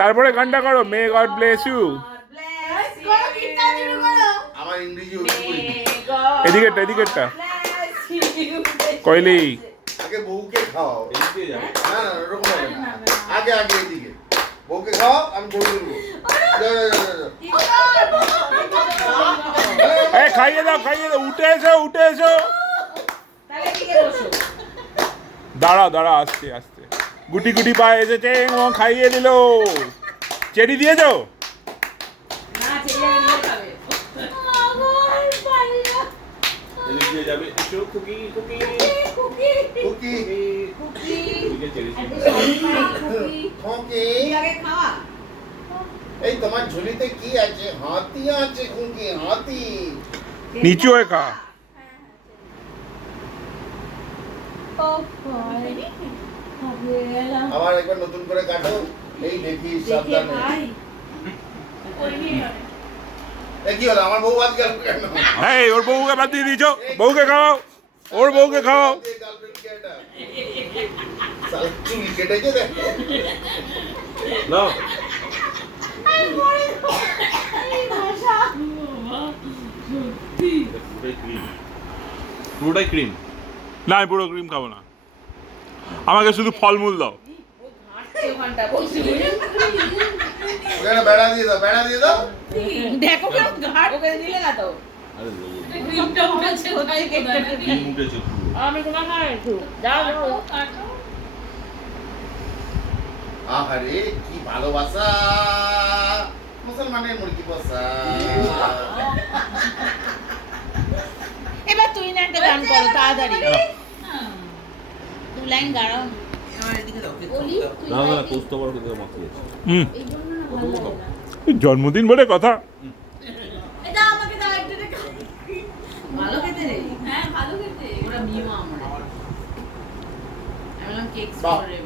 তারপরে গানটা করো, মে গড ব্লেস ইউ। আমার ইংরেজি এদিকেরটা এদিকেরটা কইলি আগে বউকে খাওয়াও। না না ওরকম হবে না, আগে আগে এদিকে বউকে খাওয়াও, আমি বউ দেবো। খাইয়ে দাও খাইয়ে দাও, উঠে এসো উঠে এসো। দাঁড়াও দাঁড়াও, আস্তে আস্তে। গুটি গুটি পায়ে এসেছে, খাইয়ে দিল। চেরি দিয়েছো? এই তোমার ঝুলিতে কি আছে? হাতি আছে খুকি, হাতি। নিচু হয়ে খা। আবার একবার নতুন করে কাটো। এই দেখি সাবধানে। কি হলো, আমার বউ বাদ গেল কেন? এই ওর বউকে বাদ দিয়ে দিয়েছো, বউকে খাওয়াও, ওর বউকে খাওয়াও। চুল কেটেছে দেখো। নাও পুরোটাই ক্রিম। না আমি পুরো ক্রিম খাবো না, আমাকে শুধু ফলমূল দাও। ওখানে বেড়া দিয়ে দাও, বেড়া দিয়ে দাও। দেখো কেমন ঘাট ওকে দিলে না তো। ক্রিমটা উঠেছে কোথায় কেটে ক্রিম উঠেছে। আমি তোমার খাই একটু দাও দাও। আহারে কি ভালোবাসা, মুসলমানের মুরগি বসা। এবার তুই না একটা গান করো তাড়াতাড়ি। দু লাইন গাও। জন্মদিন বলে কথা। এটা আমাকে দাও একটু দেখো। ভালো খেতে রে। হ্যাঁ ভালো খেতে। ওরা মিও আমরা। আমি বললাম কেক করে